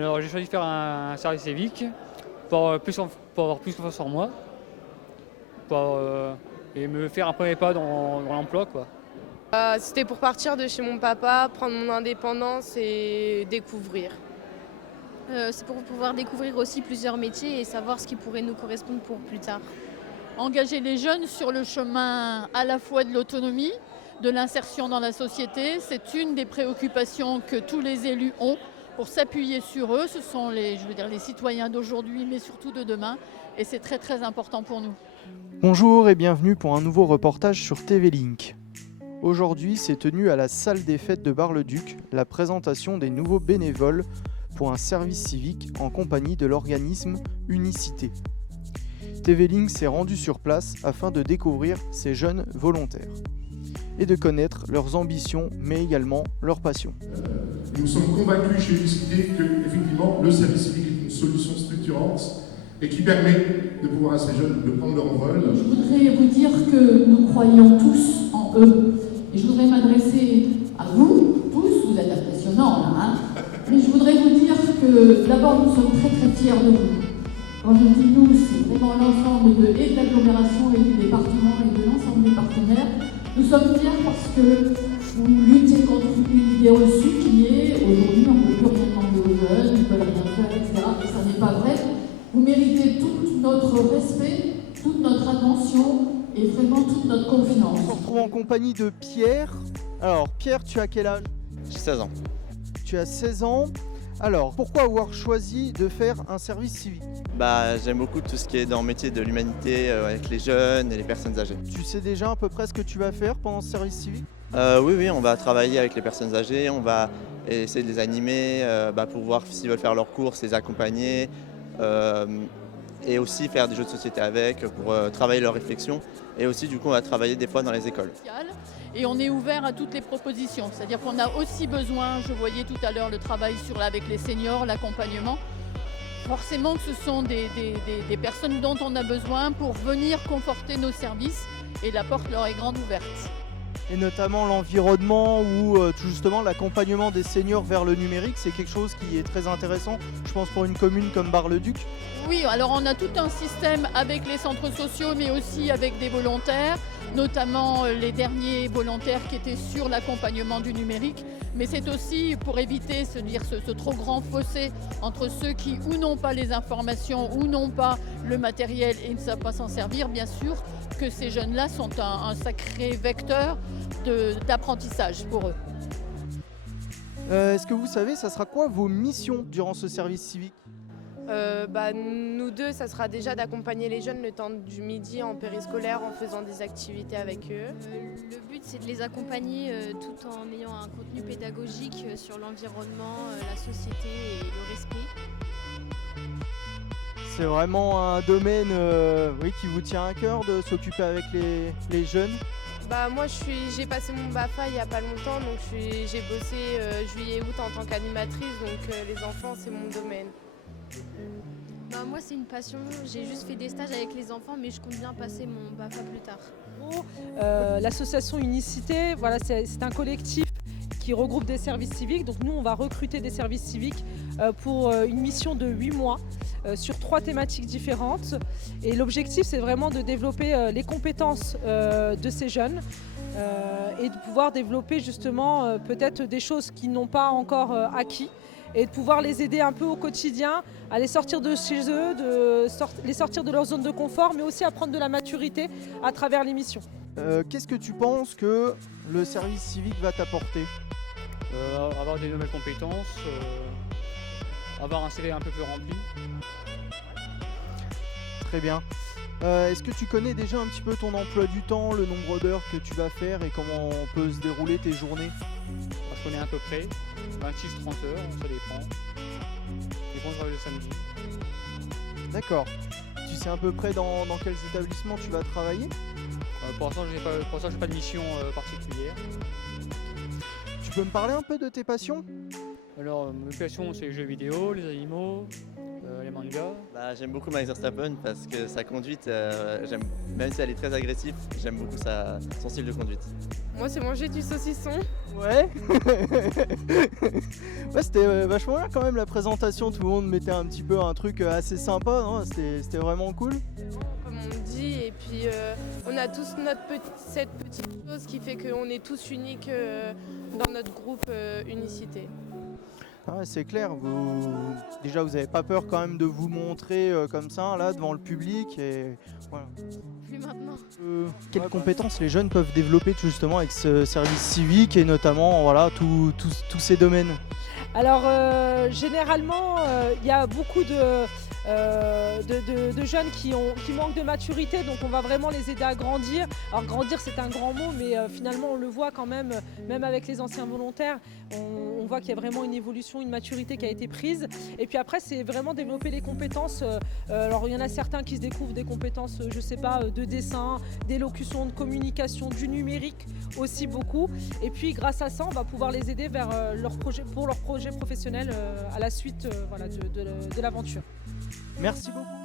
Alors j'ai choisi de faire un service civique pour avoir plus confiance en moi et me faire un premier pas dans l'emploi, quoi. C'était pour partir de chez mon papa, prendre mon indépendance et découvrir. C'est pour pouvoir découvrir aussi plusieurs métiers et savoir ce qui pourrait nous correspondre pour plus tard. Engager les jeunes sur le chemin à la fois de l'autonomie, de l'insertion dans la société, c'est une des préoccupations que tous les élus ont pour s'appuyer sur eux. Ce sont les citoyens d'aujourd'hui, mais surtout de demain, et c'est très très important pour nous. Bonjour et bienvenue pour un nouveau reportage sur TV Link. Aujourd'hui, s'est tenue à la salle des fêtes de Bar-le-Duc la présentation des nouveaux bénévoles pour un service civique en compagnie de l'organisme Unicité. TV Link s'est rendu sur place afin de découvrir ces jeunes volontaires et de connaître leurs ambitions mais également leurs passions. Nous sommes convaincus chez Unicité que effectivement, le service civique est une solution structurante et qui permet de pouvoir à ces jeunes de prendre leur envol. Je voudrais vous dire que nous croyons tous en eux. Et je voudrais m'adresser à vous, tous, vous êtes impressionnants là, hein. Mais je voudrais vous dire que d'abord nous sommes très très fiers de vous. Quand je dis nous, c'est vraiment l'ensemble de l'agglomération et du département et de l'ensemble des partenaires. Nous sommes fiers parce que vous luttez contre une idée reçue qui est aujourd'hui on ne peut plus rien demander aux jeunes, ils ne peuvent rien faire, etc. Et ça n'est pas vrai. Vous méritez tout notre respect, toute notre attention et vraiment toute notre confiance. On se retrouve en compagnie de Pierre. Alors Pierre, tu as quel âge ? J'ai 16 ans. Tu as 16 ans. Alors, pourquoi avoir choisi de faire un service civique ? J'aime beaucoup tout ce qui est dans le métier de l'humanité avec les jeunes et les personnes âgées. Tu sais déjà à peu près ce que tu vas faire pendant ce service civique ? Oui, on va travailler avec les personnes âgées, on va essayer de les animer, pour voir s'ils veulent faire leurs courses, les accompagner, et aussi faire des jeux de société avec pour travailler leurs réflexions. Et aussi, du coup, on va travailler des fois dans les écoles. Et on est ouvert à toutes les propositions. C'est-à-dire qu'on a aussi besoin, je voyais tout à l'heure le travail avec les seniors, l'accompagnement. Forcément que ce sont des personnes dont on a besoin pour venir conforter nos services et la porte leur est grande ouverte. Et notamment l'environnement ou justement l'accompagnement des seniors vers le numérique, c'est quelque chose qui est très intéressant, je pense, pour une commune comme Bar-le-Duc. Oui, alors on a tout un système avec les centres sociaux, mais aussi avec des volontaires, notamment les derniers volontaires qui étaient sur l'accompagnement du numérique. Mais c'est aussi pour éviter ce trop grand fossé entre ceux qui ou n'ont pas les informations ou n'ont pas le matériel et ne savent pas s'en servir, bien sûr, que ces jeunes-là sont un sacré vecteur d'apprentissage pour eux. Est-ce que vous savez, ça sera quoi vos missions durant ce service civique ? Nous deux, ça sera déjà d'accompagner les jeunes le temps du midi en périscolaire en faisant des activités avec eux. Le but, c'est de les accompagner tout en ayant un contenu pédagogique sur l'environnement, la société et le respect. C'est vraiment un domaine qui vous tient à cœur de s'occuper avec les jeunes ? Moi, j'ai passé mon BAFA il n'y a pas longtemps, donc j'ai bossé juillet-août en tant qu'animatrice, donc les enfants, c'est mon domaine. Moi, c'est une passion. J'ai juste fait des stages avec les enfants, mais je compte bien passer mon BAFA plus tard. L'association Unicité, c'est un collectif qui regroupe des services civiques. Donc nous, on va recruter des services civiques pour une mission de 8 mois sur 3 thématiques différentes. Et l'objectif, c'est vraiment de développer les compétences de ces jeunes et de pouvoir développer justement peut-être des choses qu'ils n'ont pas encore acquis et de pouvoir les aider un peu au quotidien à les sortir de chez eux, les sortir de leur zone de confort, mais aussi à prendre de la maturité à travers les missions. Qu'est-ce que tu penses que le service civique va t'apporter ? Avoir des nouvelles compétences, avoir un CV un peu plus rempli. Très bien. Est-ce que tu connais déjà un petit peu ton emploi du temps, le nombre d'heures que tu vas faire et comment peut se dérouler tes journées ? Je connais à peu près, 26-30 heures, ça dépend. Et quand je travaille le samedi. D'accord. Tu sais à peu près dans quels établissements tu vas travailler ? Pour l'instant, j'ai pas de mission particulière. Tu peux me parler un peu de tes passions ? Alors, mes passions, c'est les jeux vidéo, les animaux, les mangas. J'aime beaucoup Max Verstappen parce que sa conduite, même si elle est très agressive, j'aime beaucoup son style de conduite. Moi, c'est manger du saucisson. Ouais. Ouais, c'était vachement bien quand même la présentation. Tout le monde mettait un petit peu un truc assez sympa, non? C'était vraiment cool. Comme on dit, et puis on a tous cette petite chose qui fait qu'on est tous uniques dans notre groupe Unicité. Ah ouais, c'est clair. Déjà, vous n'avez pas peur quand même de vous montrer comme ça, là, devant le public. Et voilà. Plus maintenant. Quelles compétences les jeunes peuvent développer justement avec ce service civique et notamment voilà, tous ces domaines? Alors généralement, il y a beaucoup de jeunes qui manquent de maturité, donc on va vraiment les aider à grandir. Alors grandir, c'est un grand mot, mais finalement on le voit quand même avec les anciens volontaires, on voit qu'il y a vraiment une évolution, une maturité qui a été prise. Et puis après, c'est vraiment développer les compétences. Alors il y en a certains qui se découvrent des compétences, je sais pas, de dessin, d'élocution, de communication, du numérique aussi beaucoup. Et puis grâce à ça, on va pouvoir les aider vers leur projet professionnel à la suite de l'aventure. Merci beaucoup.